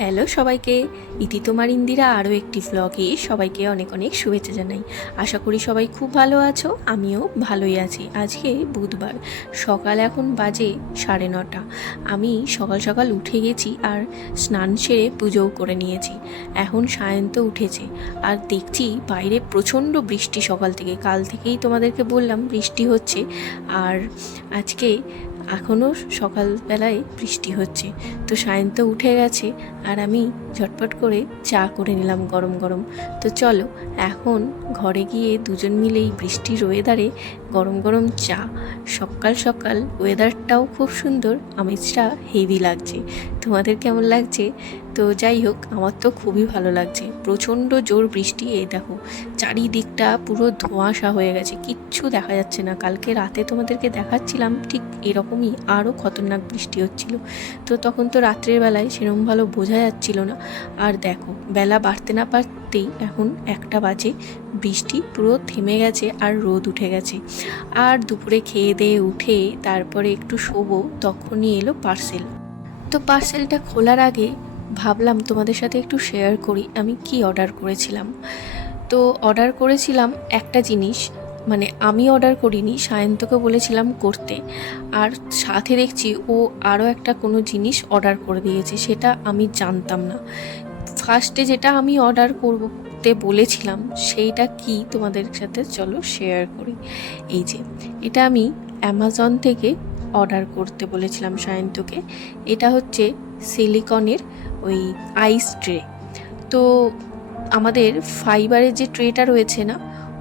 Hello সবাইকে, ইতি তোমার ইন্দিরা আরও একটি ভ্লগে সবাইকে অনেক অনেক শুভেচ্ছা জানাই। আশা করি সবাই খুব ভালো আছো, আমিও ভালোই আছি। আজকে বুধবার, সকাল এখন বাজে 9:30। আমি সকাল সকাল উঠে গেছি আর স্নান সেরে পুজোও করে নিয়েছি। এখন সায়ন্ত উঠেছে আর দেখছি বাইরে প্রচণ্ড বৃষ্টি সকাল থেকে। কাল থেকেই তোমাদেরকে বললাম বৃষ্টি হচ্ছে, আর আজকে এখনও সকালবেলায় বৃষ্টি হচ্ছে। তো সায়ন্ত উঠে গেছে আর আমি ঝটপট করে চা করে নিলাম গরম গরম। তো চলো এখন ঘরে গিয়ে দুজন মিলেই বৃষ্টির ওয়েদারে গরম গরম চা। সকাল সকাল ওয়েদারটাও খুব সুন্দর, আমেজটা হেভি লাগছে। তোমাদের কেমন লাগছে? তো যাই হোক, আমার তো খুবই ভালো লাগছে। প্রচণ্ড জোর বৃষ্টি, এই দেখো চারিদিকটা পুরো ধোঁয়াশা হয়ে গেছে, কিচ্ছু দেখা যাচ্ছে না। কালকে রাতে তোমাদেরকে দেখাচ্ছিলাম ঠিক এরকমই আরও খতরনাক বৃষ্টি হচ্ছিল। তো তখন তো রাত্রের বেলায় সেরকম ভালো বোঝা যাচ্ছিল না। আর দেখো বেলা বাড়তে না পারতেই এখন 1টা বাজে, বৃষ্টি পুরো থেমে গেছে আর রোদ উঠে গেছে। আর দুপুরে খেয়ে দিয়ে উঠে তারপরে একটু শোবো, তখনই এলো পার্সেল। তো পার্সেলটা খোলার আগে ভাবলাম তোমাদের সাথে একটু শেয়ার করি আমি কি অর্ডার করেছিলাম। তো অর্ডার করেছিলাম একটা জিনিস, মানে আমি অর্ডার করিনি, সায়ন্তকে বলেছিলাম করতে। আর সাথে দেখছি ও আরও একটা কোনো জিনিস অর্ডার করে দিয়েছে, সেটা আমি জানতাম না। ফার্স্টে যেটা আমি অর্ডার করতে বলেছিলাম সেইটা কি তোমাদের সাথে চলো শেয়ার করি। এই যে এটা আমি অ্যামাজন থেকে অর্ডার করতে বলেছিলাম সায়ন্তকে। এটা হচ্ছে সিলিকনের ওই আইস ট্রে। তো আমাদের ফাইবারের যে ট্রেটা রয়েছে না,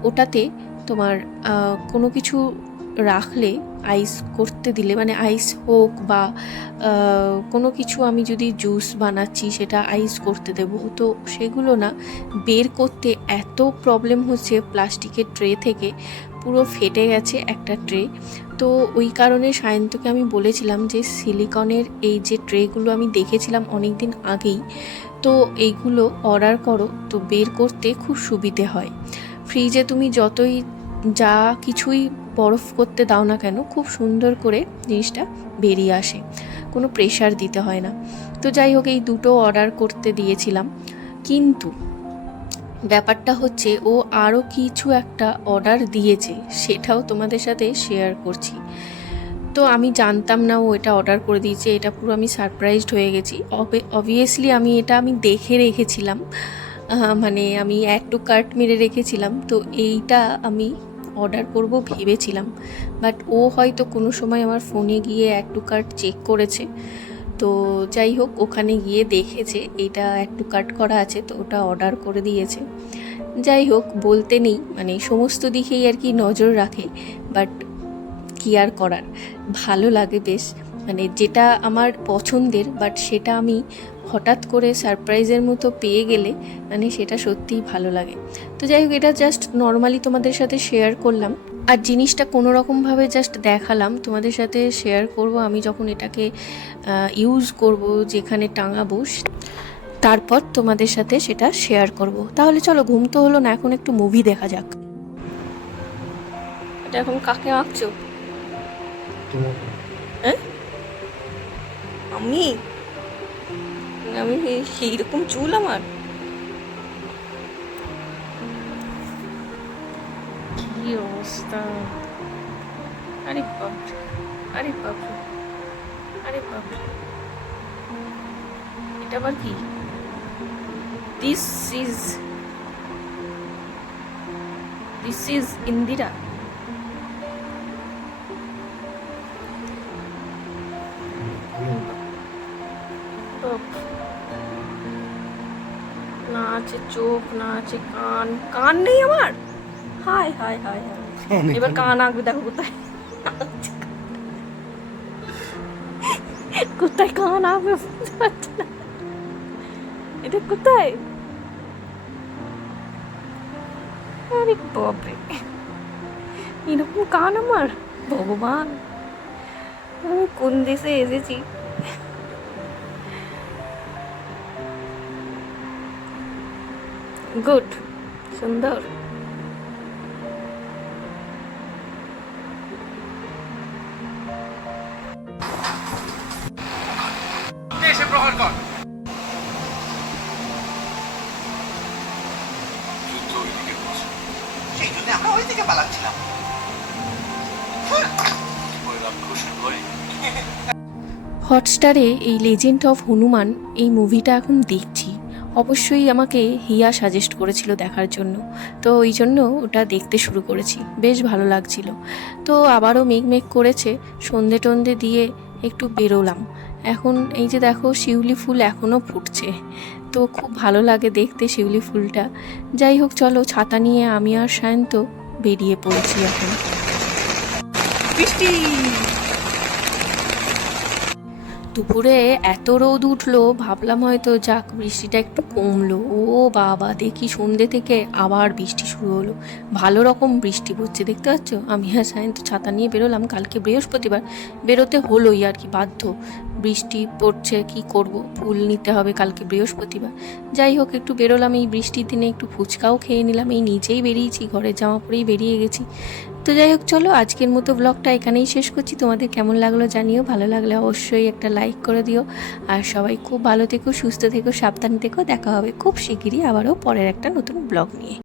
ওটাতে তোমার কোনো কিছু রাখলে আইস করতে দিলে, মানে আইস হোক বা কোনো কিছু আমি যদি জুস বানাচ্ছি সেটা আইস করতে দেব, তো সেগুলো না বের করতে এত প্রবলেম হচ্ছে। প্লাস্টিকের ট্রে থেকে পুরো ফেটে গেছে একটা ট্রে। তো ওই কারণে সায়ন্তকে আমি বলেছিলাম যে সিলিকনের এই যে ট্রেগুলো আমি দেখেছিলাম অনেক দিন আগেই, তো এইগুলো অর্ডার করো, তো বের করতে খুব সুবিধে হয়। ফ্রিজে তুমি যতই যা কিছুই বরফ করতে দাও না কেন, খুব সুন্দর করে জিনিসটা বেরিয়ে আসে, কোনো প্রেশার দিতে হয় না। তো যাই হোক, এই দুটো অর্ডার করতে দিয়েছিলাম, কিন্তু ব্যাপারটা হচ্ছে ও আরও কিছু একটা অর্ডার দিয়েছে, সেটাও তোমাদের সাথে শেয়ার করছি। তো আমি জানতাম না ও এটা অর্ডার করে দিয়েছে, এটা পুরো আমি সারপ্রাইজড হয়ে গেছি। অবভিয়াসলি আমি দেখে রেখেছিলাম, মানে আমি অ্যাড টু কার্ট মেরে রেখেছিলাম। তো এইটা আমি অর্ডার করব ভেবেছিলাম, বাট ও হয়তো কোনো সময় আমার ফোনে গিয়ে অ্যাড টু কার্ট চেক করেছে। তো যাই হোক, ওখানে গিয়ে দেখেছে এটা অ্যাড টু কার্ট করা আছে, তো ওটা অর্ডার করে দিয়েছে। যাই হোক, বলতে নেই, মানে সমস্ত দিকেই আর কি নজর রাখে, বাট কি আর করার, ভালো লাগে বেশ। মানে যেটা আমার পছন্দের, বাট সেটা আমি হঠাৎ করে সারপ্রাইজের মতো পেয়ে গেলে মানে সেটা সত্যিই ভালো লাগে। তো যাই হোক, এটা জাস্ট নর্মালি তোমাদের সাথে শেয়ার করলাম, আর জিনিসটা কোনো রকমভাবে জাস্ট দেখালাম তোমাদের সাথে শেয়ার করব। আমি যখন এটাকে ইউজ করব, যেখানে টাঙাবো, তারপর তোমাদের সাথে সেটা শেয়ার করব। তাহলে চলো, ঘুম তো হলো না, এখন একটু মুভি দেখা যাক। এটা এখন কাকে আঁকছো? হ্যাঁ, আমি আমি সেইরকম চুল আমার? কি অবস্থা! আরে বাপরে, আরে বাপরে, আরে বাপরে, এটা আবার কি? This is this is Indira. না আছে চোখ, না আছে কান, কান নেই আমার। হায় হায় হায় হায়, এবার কান আঁকবে, দেখো কোথায় কোথায় কান আঁকবে বুঝতে পারছি না। এটা কোথায়? আরে বাপরে, এরকম কান আমার! ভগবান, আমি কোন দেশে এসেছি! গুড, সুন্দর। এসে প্রহার কর। পালাচ্ছিলাম ওই রাক্ষসের ভয়ে। হটস্টারে এই লেজেন্ড অফ হনুমান এই মুভিটা এখন দেখছি। অবশ্যই আমাকে হিয়া সাজেস্ট করেছিল দেখার জন্য, তো ওই জন্য ওটা দেখতে শুরু করেছি। বেশ ভালো লাগছিল। তো আবারও মেঘ করেছে, সন্ধে টন্ধে দিয়ে একটু বেরোলাম। এখন এই যে দেখো শিউলি ফুল এখনও ফুটছে, তো খুব ভালো লাগে দেখতে শিউলি ফুলটা। যাই হোক, চলো, ছাতা নিয়ে আমি আর সায়ন্ত বেরিয়ে পড়েছি এখন। বৃষ্টি দুপুরে এত রোদ উঠলো, ভাবলাম হয়তো যাক বৃষ্টিটা একটু কমলো। ও বাবা, দেখি সন্ধ্যে থেকে আবার বৃষ্টি শুরু হলো। ভালো রকম বৃষ্টি পড়ছে, দেখতে পাচ্ছ। আমি আর সায়ন্ত ছাতা নিয়ে বেরোলাম। কালকে বৃহস্পতিবার, বেরোতে হলোই আর কি, বাধ্য। বৃষ্টি পড়ছে, কি করব, ফুল নিতে হবে কালকে বৃহস্পতিবার। যাই হোক, একটু বেরোলাম এই বৃষ্টির দিনে, একটু ফুচকাও খেয়ে নিলাম। এই নিচেই বেরিয়েছি, ঘরের জামা পরেই বেরিয়ে গেছি। তো যাই হোক, চলো আজকের মতো ব্লগটা এখানেই শেষ করছি। তোমাদের কেমন লাগলো জানিও, ভালো লাগলে অবশ্যই একটা লাইক করে দিও। আর সবাই খুব ভালো থেকো, সুস্থ থেকো, সাবধানে থেকো। দেখা হবে খুব শিগগিরই আবারও পরের একটা নতুন ব্লগ নিয়ে।